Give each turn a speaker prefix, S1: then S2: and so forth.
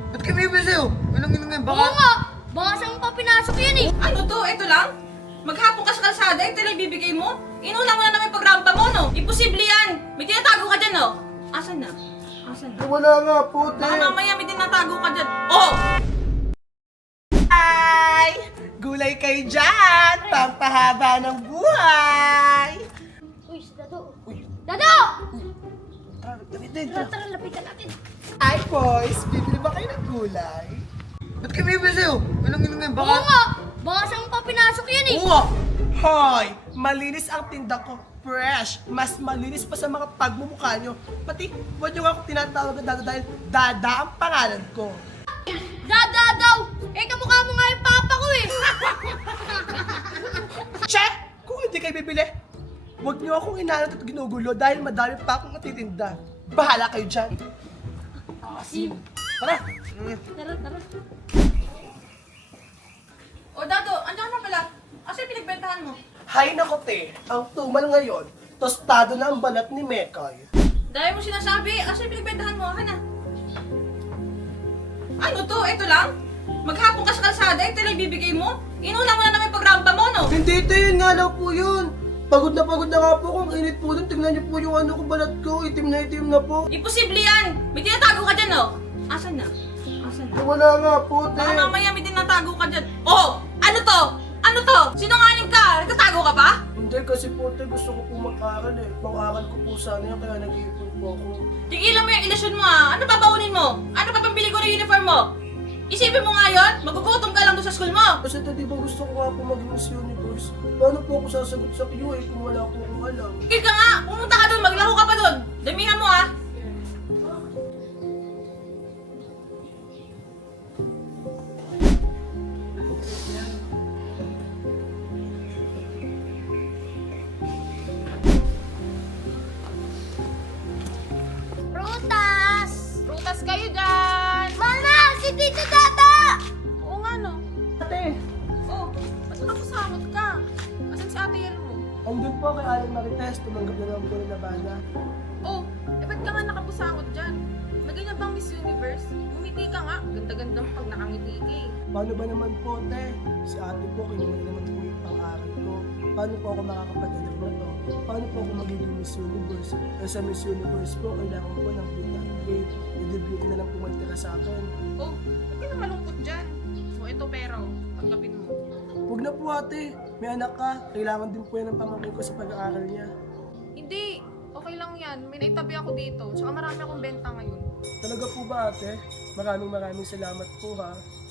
S1: Ba't kami ba sa'yo? Anong nga? Baka...
S2: Oo nga! Baka saan pa pinasok yan eh!
S3: Ano to? Ito lang? Maghapon ka sa kalsada, ito lang ibibigay mo? Inuna mo na naman yung pagrampa mo, no? Imposible yan! May tinatago ka dyan, no? Asan na? Asan na?
S1: Wala nga po, te.
S3: Baka mamaya may tinatago ka dyan. Oh!
S4: Ay! Gulay kayo dyan! Pampahaba ng buhay!
S2: Uy, si Dado! Dado!
S1: Tara,
S2: Tara, lapitan natin!
S4: Ay, boys! Bibili ba kayo ng gulay?
S1: ba't kami ba sa'yo? Anong nga? Baka...
S2: Oo nga! Baka saan pa pinasok yan eh!
S4: Oo! Hoy! Malinis ang tinda ko. Fresh! Mas malinis pa sa mga pagmumukha nyo. Pati, huwag nyo ako tinatawag na Dada dahil Dada ang pangalan ko.
S2: Dada daw! Eh, kamukha mo nga yung papa ko eh!
S4: Che! Kung hindi kayo bibili, huwag nyo akong inaanat at ginugulo dahil madami pa akong natitinda. Bahala kayo dyan.
S2: Asim!
S4: Tara!
S2: Tara, tara!
S3: O, Dado, andyan na pala. Asa yung pinagbentahan mo?
S4: Hay nako te, ang tumal ngayon, tostado na ang balat ni Mekay.
S3: Dahil mo sinasabi, asa yung pinagbentahan mo? Akin na. Ano to? Ito lang? Maghapon ka sa kalsada, ito lang ibibigay mo? Inuna mo na naman yung pagrampa mo, no?
S1: Hindi, te. Yun nga lang po yun. Pagod na nga po kung init po dun. Tingnan niyo po yung ano ko, balat ko. Itim na po.
S3: Imposible yan! May tinatago ka dyan, no? Asan na? Asan na?
S1: Wala nga po, te.
S3: Baka mamaya may tinatago ka dyan. Oh! Ano to? Ano to? Sinungaling ka? Nagtatago ka pa?
S1: Hindi, kasi po, te. Gusto ko po mag-aral eh. Pang-aral ko po sana yan, kaya nag-iipon po ako.
S3: Tigilan mo yung ilusyon mo ah. Ano babaunin mo? Ano pa pambili ko ng uniform mo? Isipin mo nga yun, magugutom ka lang doon sa school mo.
S1: Kasi te, di ba gusto ko nga po maging Miss Universe? Paano po ako sasagot sa QA kung wala po akong alam?
S3: Tigil ka nga, pumunta ka doon, maglaro ka pa doon. Damihan mo ah.
S2: Prutas!
S3: Prutas kayo dyan.
S2: Mama! Si Tito Dada!
S3: Oo nga no.
S1: Ate,
S3: Oh, ba't nakapasamot ka? Asan si ate yan mo?
S1: andun po kay Aling Marites. Tumanggap na lang po ng Labana.
S5: Oh, ba't ka nga nakapusangot dyan? Maganda bang Miss Universe? Umiti ka nga. Ganda-ganda pag nakangiti ka eh.
S1: Paano ba naman po, te? Si ate po, kinuha na naman po yung pang-aral ko. Paano po ako makakapag-edit na to? Paano po ako magiging Miss Universe? Kasi sa Miss Universe po, kailangan ko ng beauty upgrade. I-debut na lang po magtira sa akin.
S5: Oh, ba't ka na malungkot dyan? O ito pero, tanggapin mo.
S1: Huwag na po ate, may anak ka. Kailangan din po yan ng pamangkin ko sa pag-aaral niya.
S5: Hindi, okay lang yan. May naitabi ako dito. Tsaka marami akong benta ngayon.
S1: Talaga po ba ate? Maraming salamat po ha.